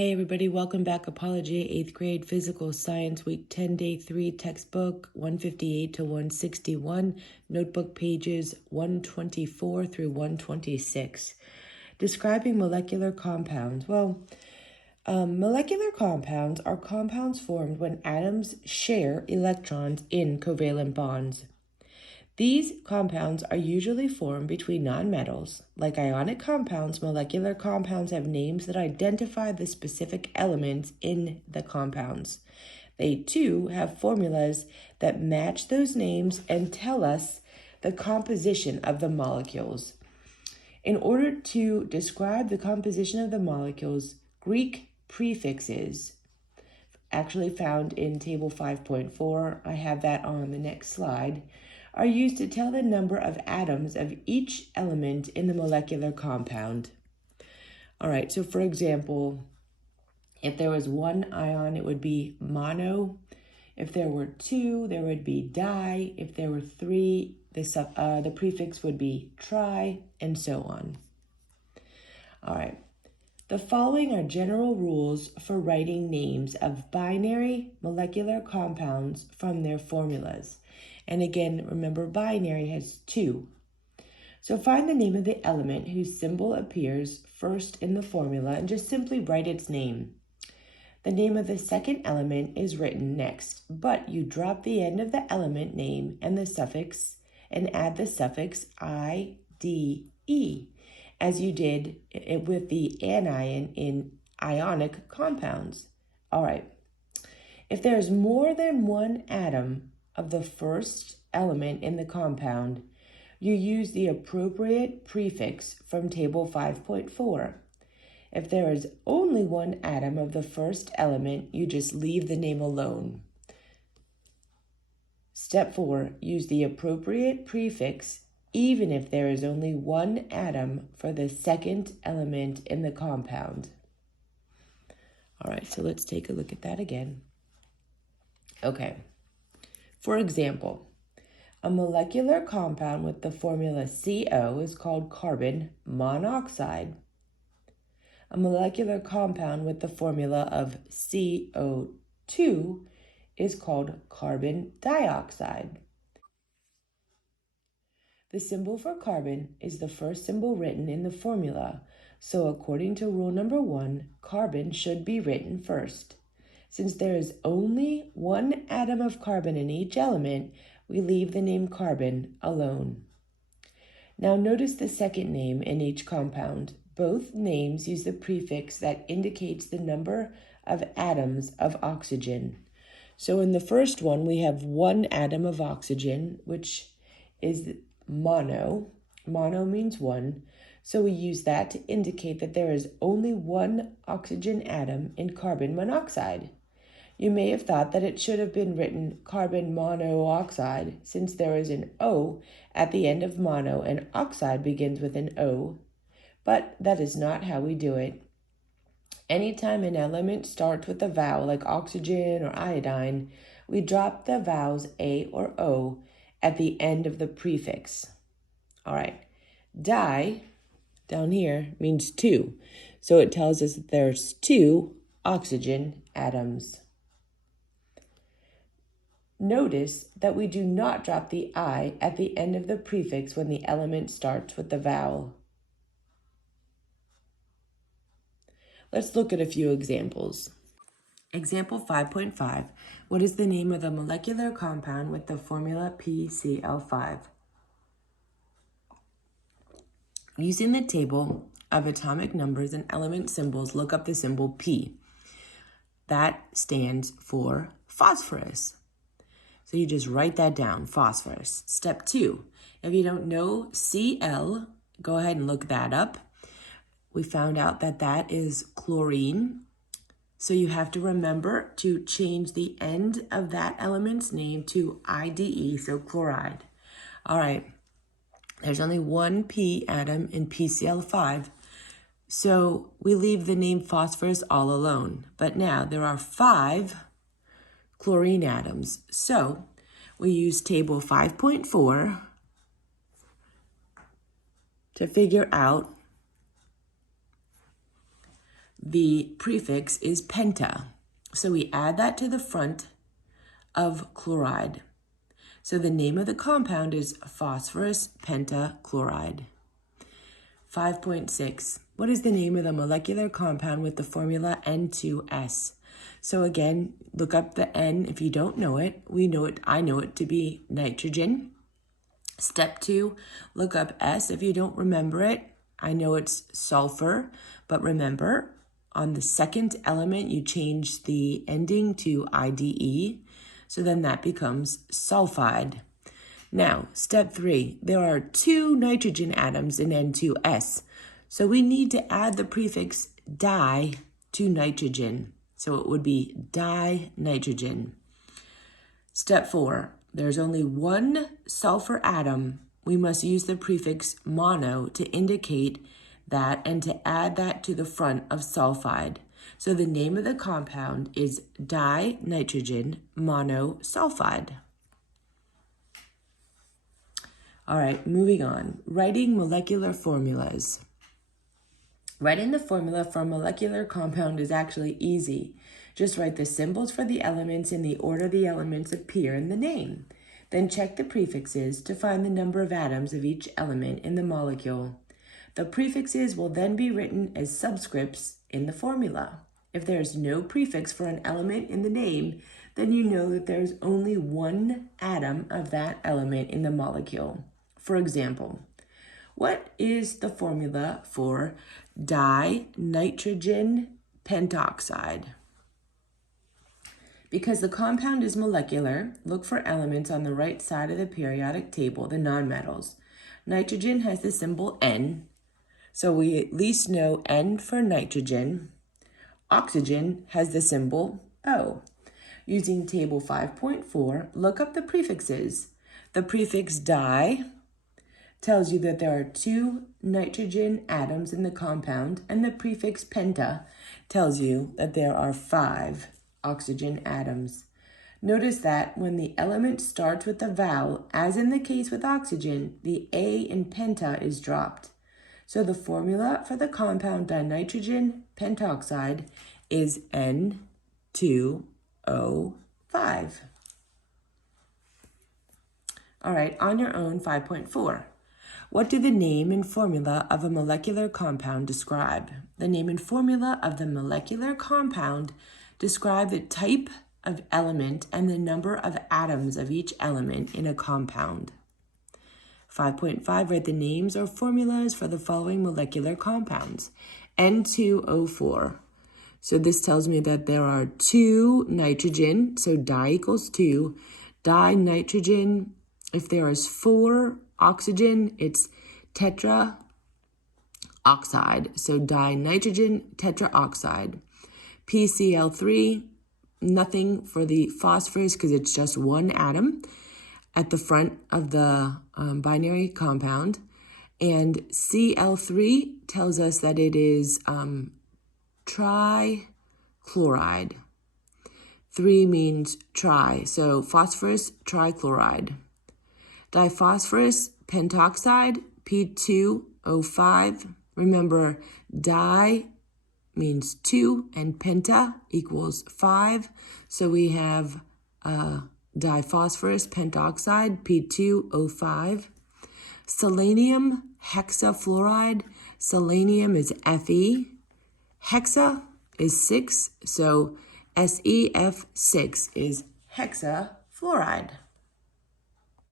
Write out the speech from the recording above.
Hey everybody, welcome back. Apologia, 8th grade physical science week 10 day 3 textbook 158 to 161, notebook pages 124 through 126. Describing molecular compounds. Molecular compounds are compounds formed when atoms share electrons in covalent bonds. These compounds are usually formed between nonmetals. Like ionic compounds, molecular compounds have names that identify the specific elements in the compounds. They, too, have formulas that match those names and tell us the composition of the molecules. In order to describe the composition of the molecules, Greek prefixes, actually found in table 5.4, I have that on the next slide, are used to tell the number of atoms of each element in the molecular compound. All right, so for example, if there was one ion, it would be mono. If there were two, there would be di. If there were three, the prefix would be tri, and so on. All right, the following are general rules for writing names of binary molecular compounds from their formulas. And again, remember binary has two. So find the name of the element whose symbol appears first in the formula and just simply write its name. The name of the second element is written next, but you drop the end of the element name and the suffix and add the suffix IDE, as you did with the anion in ionic compounds. All right. If there's more than one atom of the first element in the compound, you use the appropriate prefix from table 5.4. If there is only one atom of the first element, you just leave the name alone. Step 4, use the appropriate prefix even if there is only one atom for the second element in the compound. All right, so let's take a look at that again. Okay. For example, a molecular compound with the formula CO is called carbon monoxide. A molecular compound with the formula of CO2 is called carbon dioxide. The symbol for carbon is the first symbol written in the formula, so according to rule number 1, carbon should be written first. Since there is only one atom of carbon in each element, we leave the name carbon alone. Now notice the second name in each compound. Both names use the prefix that indicates the number of atoms of oxygen. So in the first one, we have one atom of oxygen, which is mono. Mono means one. So we use that to indicate that there is only one oxygen atom in carbon monoxide. You may have thought that it should have been written carbon monoxide, since there is an O at the end of mono and oxide begins with an O, but that is not how we do it. Anytime an element starts with a vowel like oxygen or iodine, we drop the vowels A or O at the end of the prefix. All right, di, down here, means two, so it tells us that there's two oxygen atoms. Notice that we do not drop the I at the end of the prefix when the element starts with the vowel. Let's look at a few examples. Example 5.5. What is the name of the molecular compound with the formula PCl5? Using the table of atomic numbers and element symbols, look up the symbol P. That stands for phosphorus. So you just write that down, phosphorus. Step 2, if you don't know Cl, go ahead and look that up. We found out that that is chlorine. So you have to remember to change the end of that element's name to IDE, so chloride. All right, there's only one P atom in PCl5, so we leave the name phosphorus all alone. But now there are 5 chlorine atoms. So we use table 5.4 to figure out the prefix is penta. So we add that to the front of chloride. So the name of the compound is phosphorus pentachloride. 5.6. What is the name of the molecular compound with the formula N2S? So again, look up the N if you don't know it. I know it to be nitrogen. Step 2, look up S if you don't remember it. I know it's sulfur, but remember, on the second element, you change the ending to IDE, so then that becomes sulfide. Now, step 3, there are 2 nitrogen atoms in N2S, so we need to add the prefix di to nitrogen, so it would be dinitrogen. Step 4, there's only 1 sulfur atom. We must use the prefix mono to indicate that and to add that to the front of sulfide. So the name of the compound is dinitrogen monosulfide. All right, moving on. Writing molecular formulas. Writing the formula for a molecular compound is actually easy. Just write the symbols for the elements in the order the elements appear in the name. Then check the prefixes to find the number of atoms of each element in the molecule. The prefixes will then be written as subscripts in the formula. If there is no prefix for an element in the name, then you know that there is only 1 atom of that element in the molecule. For example, what is the formula for dinitrogen pentoxide? Because the compound is molecular, look for elements on the right side of the periodic table, the nonmetals. Nitrogen has the symbol N, so we at least know N for nitrogen. Oxygen has the symbol O. Using table 5.4, look up the prefixes. The prefix di tells you that there are 2 nitrogen atoms in the compound, and the prefix penta tells you that there are 5 oxygen atoms. Notice that when the element starts with a vowel, as in the case with oxygen, the A in penta is dropped. So the formula for the compound dinitrogen pentoxide is N2O5. All right, on your own, 5.4. What do the name and formula of a molecular compound describe? The name and formula of the molecular compound describe the type of element and the number of atoms of each element in a compound. 5.5, write the names or formulas for the following molecular compounds. N2O4. So this tells me that there are 2 nitrogen, so di equals 2. Dinitrogen, if there is 4 oxygen, it's tetraoxide, so dinitrogen tetraoxide. PCl3, nothing for the phosphorus because it's just 1 atom at the front of the binary compound. And Cl3 tells us that it is trichloride. 3 means tri, so phosphorus trichloride. Diphosphorus pentoxide, P2O5. Remember, di means 2 and penta equals 5. So we have diphosphorus pentoxide, P2O5. Selenium hexafluoride. Selenium is Fe. Hexa is 6, so SeF6 is hexafluoride.